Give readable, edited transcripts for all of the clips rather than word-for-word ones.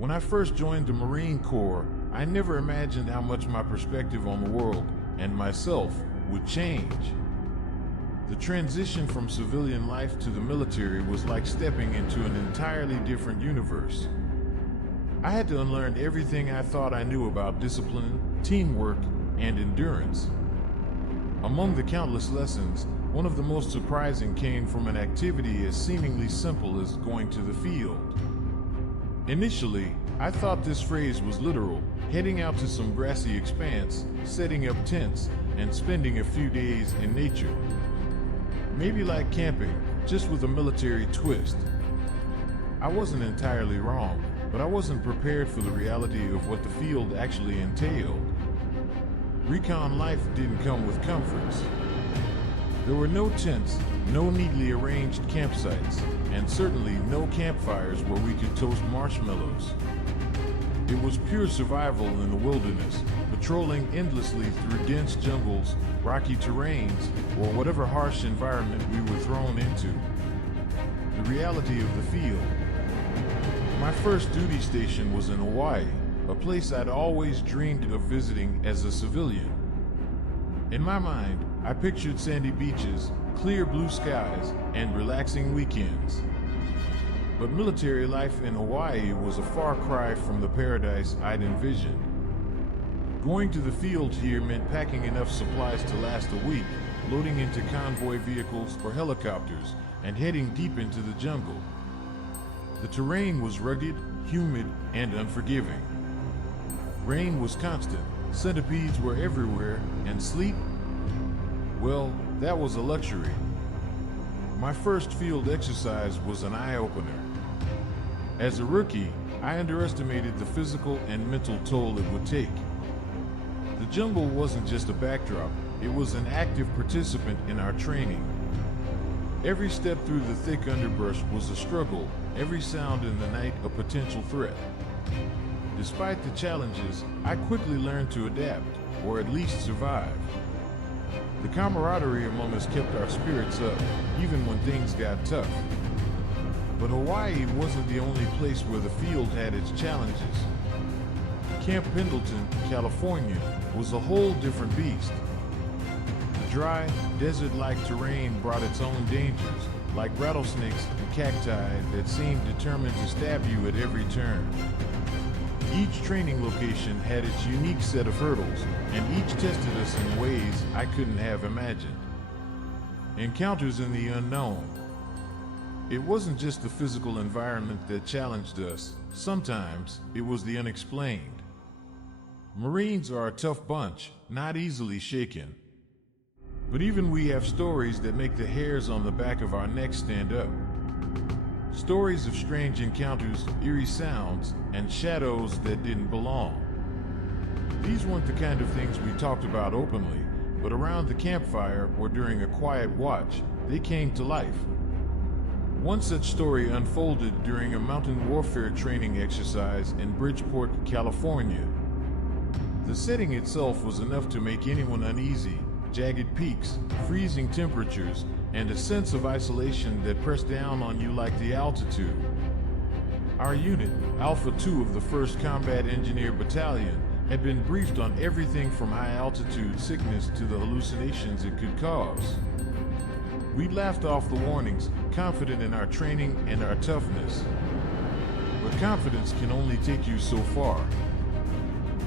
When I first joined the Marine Corps, I never imagined how much my perspective on the world and myself would change. The transition from civilian life to the military was like stepping into an entirely different universe. I had to unlearn everything I thought I knew about discipline, teamwork, and endurance. Among the countless lessons, one of the most surprising came from an activity as seemingly simple as going to the field. Initially, I thought this phrase was literal, heading out to some grassy expanse, setting up tents, and spending a few days in nature. Maybe like camping, just with a military twist. I wasn't entirely wrong, but I wasn't prepared for the reality of what the field actually entailed. Recon life didn't come with comforts. There were no tents, no neatly arranged campsites, and certainly no campfires where we could toast marshmallows. It was pure survival in the wilderness, patrolling endlessly through dense jungles, rocky terrains, or whatever harsh environment we were thrown into. The reality of the field. My first duty station was in Hawaii, a place I'd always dreamed of visiting as a civilian. In my mind, I pictured sandy beaches, clear blue skies, and relaxing weekends. But military life in Hawaii was a far cry from the paradise I'd envisioned. Going to the field here meant packing enough supplies to last a week, loading into convoy vehicles or helicopters, and heading deep into the jungle. The terrain was rugged, humid, and unforgiving. Rain was constant, centipedes were everywhere, and sleep? Well, that was a luxury. My first field exercise was an eye-opener. As a rookie, I underestimated the physical and mental toll it would take. The jungle wasn't just a backdrop, it was an active participant in our training. Every step through the thick underbrush was a struggle, every sound in the night a potential threat. Despite the challenges, I quickly learned to adapt, or at least survive. The camaraderie among us kept our spirits up, even when things got tough. But Hawaii wasn't the only place where the field had its challenges. Camp Pendleton, California, was a whole different beast. The dry, desert-like terrain brought its own dangers, like rattlesnakes and cacti that seemed determined to stab you at every turn. Each training location had its unique set of hurdles, and each tested us in ways I couldn't have imagined. Encounters in the unknown. It wasn't just the physical environment that challenged us. Sometimes it was the unexplained. Marines are a tough bunch, not easily shaken. But even we have stories that make the hairs on the back of our necks stand up. Stories of strange encounters, eerie sounds, and shadows that didn't belong. These weren't the kind of things we talked about openly, but around the campfire or during a quiet watch, they came to life. One such story unfolded during a mountain warfare training exercise in Bridgeport, California. The setting itself was enough to make anyone uneasy. Jagged peaks, freezing temperatures, and a sense of isolation that pressed down on you like the altitude. Our unit, Alpha 2 of the 1st Combat Engineer Battalion, had been briefed on everything from high-altitude sickness to the hallucinations it could cause. We laughed off the warnings, confident in our training and our toughness. But confidence can only take you so far.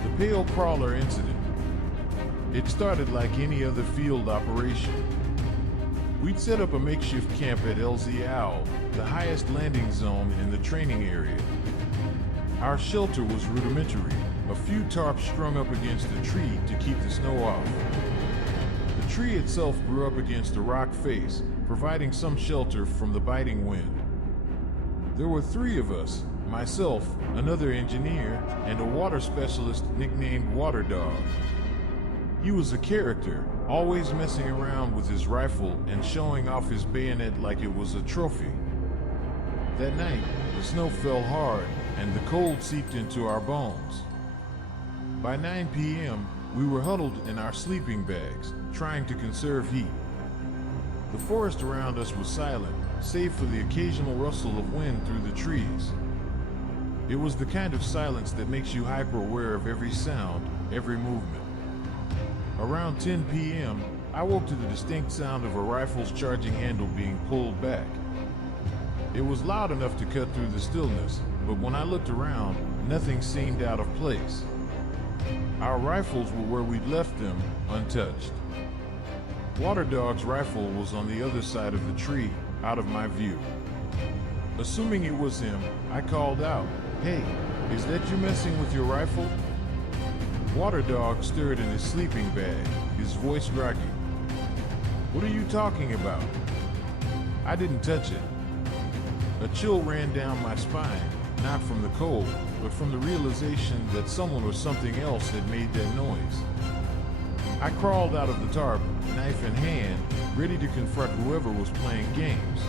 The Pale Crawler incident. It started like any other field operation. We'd set up a makeshift camp at LZ Owl, the highest landing zone in the training area. Our shelter was rudimentary, a few tarps strung up against a tree to keep the snow off. The tree itself grew up against a rock face, providing some shelter from the biting wind. There were 3 of us, myself, another engineer, and a water specialist nicknamed Water Dog. He was a character, always messing around with his rifle and showing off his bayonet like it was a trophy. That night, the snow fell hard and the cold seeped into our bones. By 9 p.m., we were huddled in our sleeping bags, trying to conserve heat. The forest around us was silent, save for the occasional rustle of wind through the trees. It was the kind of silence that makes you hyper aware of every sound, every movement. Around 10 p.m., I woke to the distinct sound of a rifle's charging handle being pulled back. It was loud enough to cut through the stillness, but when I looked around, nothing seemed out of place. Our rifles were where we'd left them, untouched. Water Dog's rifle was on the other side of the tree, out of my view. Assuming it was him, I called out, "Hey, is that you messing with your rifle?" Water Dog stirred in his sleeping bag, his voice groggy. "What are you talking about?" I didn't touch it. A chill ran down my spine, not from the cold, but from the realization that someone or something else had made that noise. I crawled out of the tarp, knife in hand, ready to confront whoever was playing games.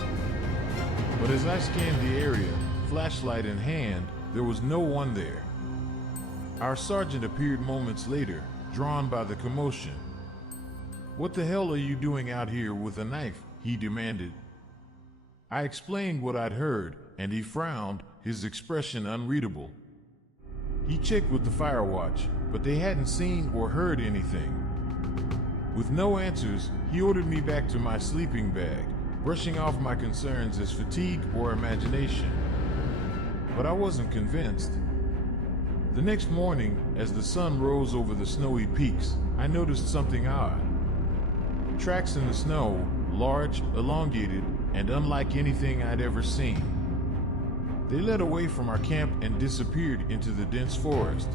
But as I scanned the area, flashlight in hand, there was no one there. Our sergeant appeared moments later, drawn by the commotion. "What the hell are you doing out here with a knife?" he demanded. I explained what I'd heard, and he frowned, his expression unreadable. He checked with the fire watch, but they hadn't seen or heard anything. With no answers, he ordered me back to my sleeping bag, brushing off my concerns as fatigue or imagination. But I wasn't convinced. The next morning, as the sun rose over the snowy peaks, I noticed something odd. Tracks in the snow, large, elongated, and unlike anything I'd ever seen. They led away from our camp and disappeared into the dense forest.